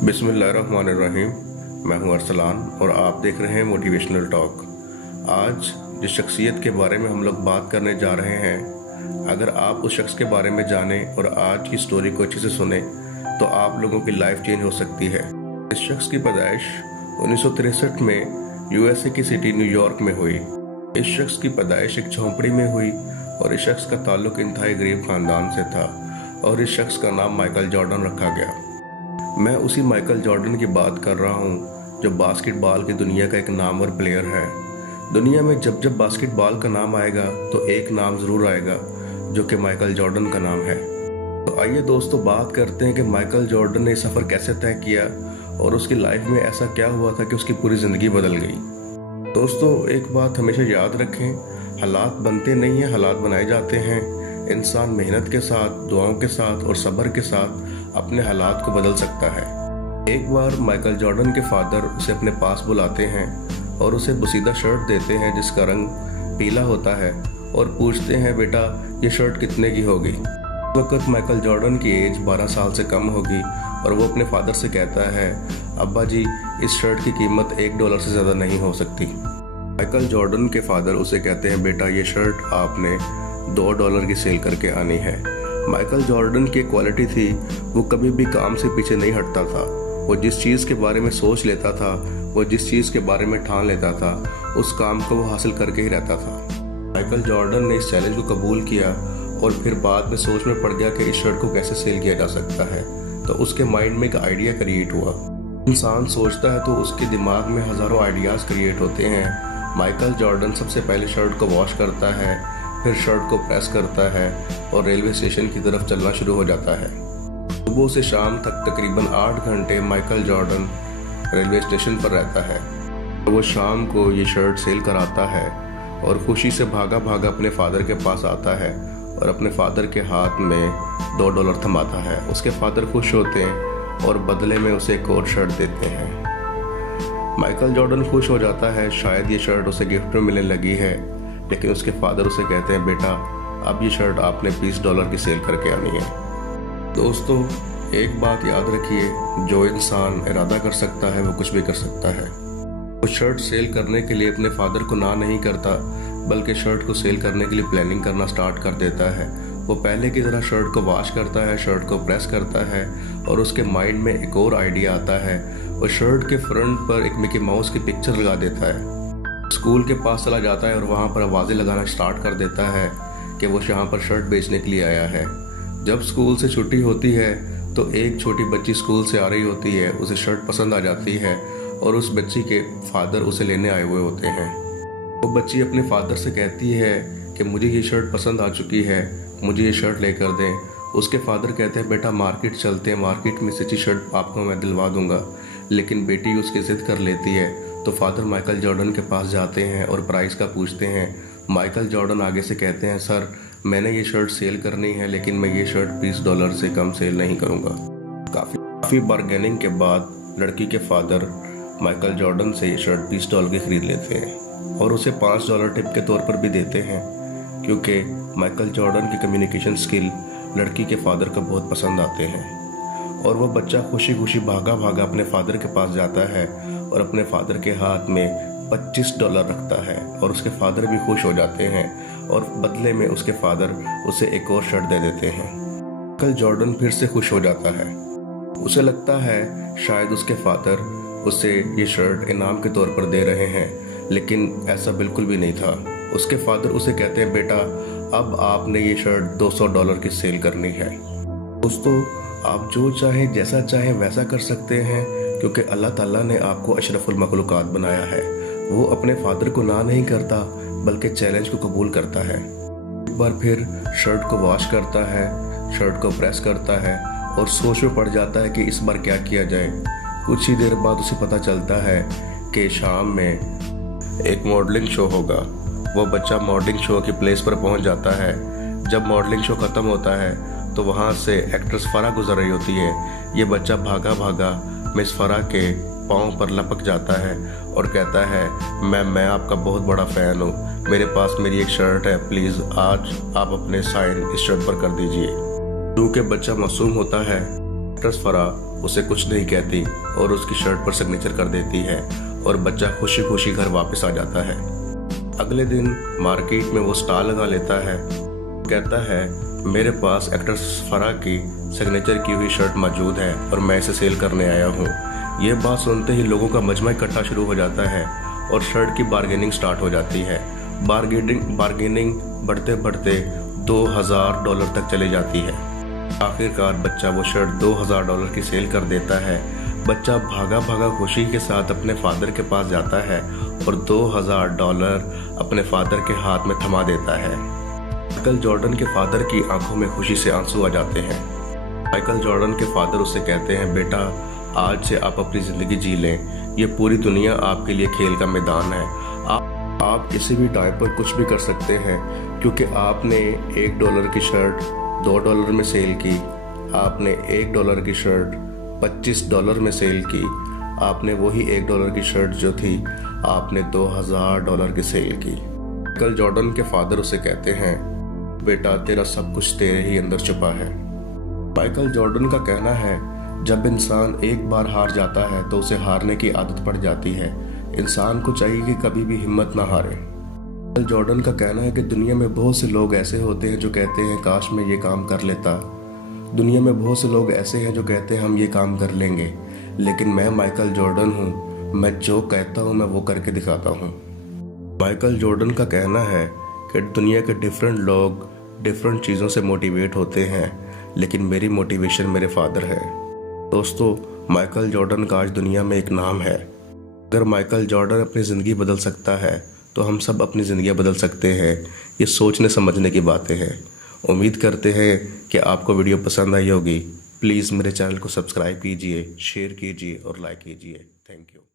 बिस्मिल्लाहिर्रहमानिर्रहीम। मैं हूं अरसलान और आप देख रहे हैं मोटिवेशनल टॉक। आज जिस शख्सियत के बारे में हम लोग बात करने जा रहे हैं, अगर आप उस शख्स के बारे में जानें और आज की स्टोरी को अच्छे से सुने तो आप लोगों की लाइफ चेंज हो सकती है। इस शख्स की पैदाइश 1963 में यूएसए की सिटी न्यूयॉर्क में हुई। इस शख्स की पैदाइश एक झोंपड़ी में हुई और इस शख्स का ताल्लुक इंतहाई गरीब खानदान से था और इस शख्स का नाम माइकल जॉर्डन रखा गया। मैं उसी माइकल जॉर्डन की बात कर रहा हूँ जो बास्केटबॉल की दुनिया का एक नामवर प्लेयर है। दुनिया में जब जब बास्केटबॉल का नाम आएगा तो एक नाम ज़रूर आएगा जो कि माइकल जॉर्डन का नाम है। तो आइए दोस्तों बात करते हैं कि माइकल जॉर्डन ने सफ़र कैसे तय किया और उसकी लाइफ में ऐसा क्या हुआ था कि उसकी पूरी ज़िंदगी बदल गई। दोस्तों एक बात हमेशा याद रखें, हालात बनते नहीं हैं, हालात बनाए जाते हैं। इंसान मेहनत के साथ, दुआओं के साथ और सब्र के साथ अपने हालात को बदल सकता है। एक बार माइकल जॉर्डन के फादर उसे अपने पास बुलाते हैं और उसे बुसीदा शर्ट देते हैं जिसका रंग पीला होता है और पूछते हैं, बेटा ये शर्ट कितने की होगी। उस वक्त माइकल जॉर्डन की एज 12 साल से कम होगी और वो अपने फादर से कहता है, अब्बा जी इस शर्ट की कीमत $1 से ज़्यादा नहीं हो सकती। माइकल जॉर्डन के फादर उसे कहते हैं, बेटा ये शर्ट आपने $2 की सेल करके आनी है। माइकल जॉर्डन की क्वालिटी थी, वो कभी भी काम से पीछे नहीं हटता था। वो जिस चीज़ के बारे में सोच लेता था, वो जिस चीज़ के बारे में ठान लेता था, उस काम को वो हासिल करके ही रहता था। माइकल जॉर्डन ने इस चैलेंज को कबूल किया और फिर बाद में सोच में पड़ गया कि इस शर्ट को कैसे सेल किया जा सकता है। तो उसके माइंड में एक आइडिया क्रिएट हुआ। इंसान सोचता है तो उसके दिमाग में हज़ारों आइडियाज़ क्रिएट होते हैं। माइकल जॉर्डन सबसे पहले शर्ट को वॉश करता है, फिर शर्ट को प्रेस करता है और रेलवे स्टेशन की तरफ चलना शुरू हो जाता है। सुबह से शाम तक तकरीबन 8 घंटे माइकल जॉर्डन रेलवे स्टेशन पर रहता है। तो वो शाम को ये शर्ट सेल कराता है और खुशी से भागा भागा अपने फादर के पास आता है और अपने फादर के हाथ में $2 थमाता है। उसके फादर खुश होते हैं और बदले में उसे एक और शर्ट देते हैं। माइकल जॉर्डन खुश हो जाता है, शायद ये शर्ट उसे गिफ्ट में मिलने लगी है, लेकिन उसके फादर उसे कहते हैं, बेटा अब ये शर्ट आपने $20 की सेल करके आनी है। दोस्तों एक बात याद रखिए, जो इंसान इरादा कर सकता है वो कुछ भी कर सकता है। वो शर्ट सेल करने के लिए अपने फादर को ना नहीं करता, बल्कि शर्ट को सेल करने के लिए प्लानिंग करना स्टार्ट कर देता है। वो पहले की तरह शर्ट को वॉश करता है, शर्ट को प्रेस करता है और उसके माइंड में एक और आइडिया आता है। वो शर्ट के फ्रंट पर एक मिकी माउस की पिक्चर लगा देता है। स्कूल के पास चला जाता है और वहाँ पर आवाज़ें लगाना स्टार्ट कर देता है कि वो यहाँ पर शर्ट बेचने के लिए आया है। जब स्कूल से छुट्टी होती है तो एक छोटी बच्ची स्कूल से आ रही होती है, उसे शर्ट पसंद आ जाती है और उस बच्ची के फादर उसे लेने आए हुए होते हैं। वो बच्ची अपने फादर से कहती है कि मुझे ये शर्ट पसंद आ चुकी है, मुझे ये शर्ट लेकर दें। उसके फादर कहते हैं, बेटा मार्केट चलते हैं, मार्केट में से अच्छी शर्ट आपको मैं दिलवा दूंगा। लेकिन बेटी उसकी ज़िद कर लेती है तो फादर माइकल जॉर्डन के पास जाते हैं और प्राइस का पूछते हैं। माइकल जॉर्डन आगे से कहते हैं, सर मैंने ये शर्ट सेल करनी है लेकिन मैं ये शर्ट $20 से कम सेल नहीं करूँगा। काफ़ी बार्गेनिंग के बाद लड़की के फादर माइकल जॉर्डन से ये शर्ट $20 की खरीद लेते हैं और उसे $5 टिप के तौर पर भी देते हैं, क्योंकि माइकल जॉर्डन की कम्युनिकेशन स्किल लड़की के फादर को बहुत पसंद आते हैं। और वो बच्चा खुशी खुशी भागा भागा अपने फादर के पास जाता है और अपने फादर के हाथ में $25 रखता है और उसके फादर भी खुश हो जाते हैं और बदले में उसके फादर उसे एक और शर्ट दे देते हैं। माइकल जॉर्डन फिर से खुश हो जाता है। उसे लगता है शायद उसके फादर उसे ये शर्ट इनाम के तौर पर दे रहे हैं, लेकिन ऐसा बिल्कुल भी नहीं था। उसके फादर उसे कहते हैं, बेटा अब आपने ये शर्ट $200 की सेल करनी है। दोस्तों आप जो चाहें जैसा चाहें वैसा कर सकते हैं, क्योंकि अल्लाह ताला ने आपको अशरफुल मखलूकात बनाया है। वो अपने फादर को ना नहीं करता बल्कि चैलेंज को कबूल करता है। एक बार फिर शर्ट को वॉश करता है, शर्ट को प्रेस करता है और सोच में पड़ जाता है कि इस बार क्या किया जाए। कुछ ही देर बाद उसे पता चलता है कि शाम में एक मॉडलिंग शो होगा। वो बच्चा मॉडलिंग शो की प्लेस पर पहुंच जाता है। जब मॉडलिंग शो ख़त्म होता है तो वहाँ से एक्ट्रेस फराह गुजर रही होती है। ये बच्चा भागा भागा मिस फराह के पाँव पर लपक जाता है और कहता है, मैं आपका बहुत बड़ा फ़ैन हूँ, मेरे पास मेरी एक शर्ट है, प्लीज़ आज आप अपने साइन इस शर्ट पर कर दीजिए। क्योंकि बच्चा मासूम होता है एक्ट्रेस फराह उसे कुछ नहीं कहती और उसकी शर्ट पर सिग्नेचर कर देती है और बच्चा खुशी खुशी घर वापस आ जाता है। अगले दिन मार्केट में वो स्टॉल लगा लेता है। कहता है मेरे पास एक्ट्रेस फराह की सिग्नेचर की हुई शर्ट मौजूद है और मैं इसे सेल करने आया हूँ। ये बात सुनते ही लोगों का मजमा इकट्ठा शुरू हो जाता है और शर्ट की बार्गेनिंग स्टार्ट हो जाती है। बार्गेनिंग बढ़ते बढ़ते $2000 तक चली जाती है। आखिरकार बच्चा वो शर्ट $2000 की सेल कर देता है। बच्चा भागा भागा खुशी के साथ अपने फादर के पास जाता है और $2000 अपने फादर के हाथ में थमा देता है। माइकल जॉर्डन के फादर की आंखों में खुशी से आंसू आ जाते हैं। माइकल जॉर्डन के फादर उससे कहते हैं बेटा, आज से आप अपनी ज़िंदगी जी लें। ये पूरी दुनिया आपके लिए खेल का मैदान है। आप किसी भी टाइम पर कुछ भी कर सकते हैं, क्योंकि आपने $1 की शर्ट $2 में सेल की, आपने $1 की शर्ट $25 में सेल की, आपने वही $1 की शर्ट जो थी आपने $2000 की सेल की। माइकल जॉर्डन के फादर उसे कहते हैं बेटा, तेरा सब कुछ तेरे ही अंदर छुपा है। माइकल जॉर्डन का कहना है जब इंसान एक बार हार जाता है तो उसे हारने की आदत पड़ जाती है। इंसान को चाहिए कि कभी भी हिम्मत ना हारे। माइकल जॉर्डन का कहना है कि दुनिया में बहुत से लोग ऐसे होते हैं जो कहते हैं काश मैं ये काम कर लेता। दुनिया में बहुत से लोग ऐसे हैं जो कहते हैं हम ये काम कर लेंगे, लेकिन मैं माइकल जॉर्डन हूँ, मैं जो कहता हूँ मैं वो करके दिखाता हूँ। माइकल जॉर्डन का कहना है कि दुनिया के डिफरेंट लोग डिफरेंट चीज़ों से मोटिवेट होते हैं, लेकिन मेरी मोटिवेशन मेरे फादर है। दोस्तों, माइकल जॉर्डन का आज दुनिया में एक नाम है। अगर माइकल जॉर्डन अपनी ज़िंदगी बदल सकता है तो हम सब अपनी ज़िंदगी बदल सकते हैं। ये सोचने समझने की बातें हैं। उम्मीद करते हैं कि आपको वीडियो पसंद आई होगी। प्लीज़ मेरे चैनल को सब्सक्राइब कीजिए, शेयर कीजिए और लाइक कीजिए। Thank you.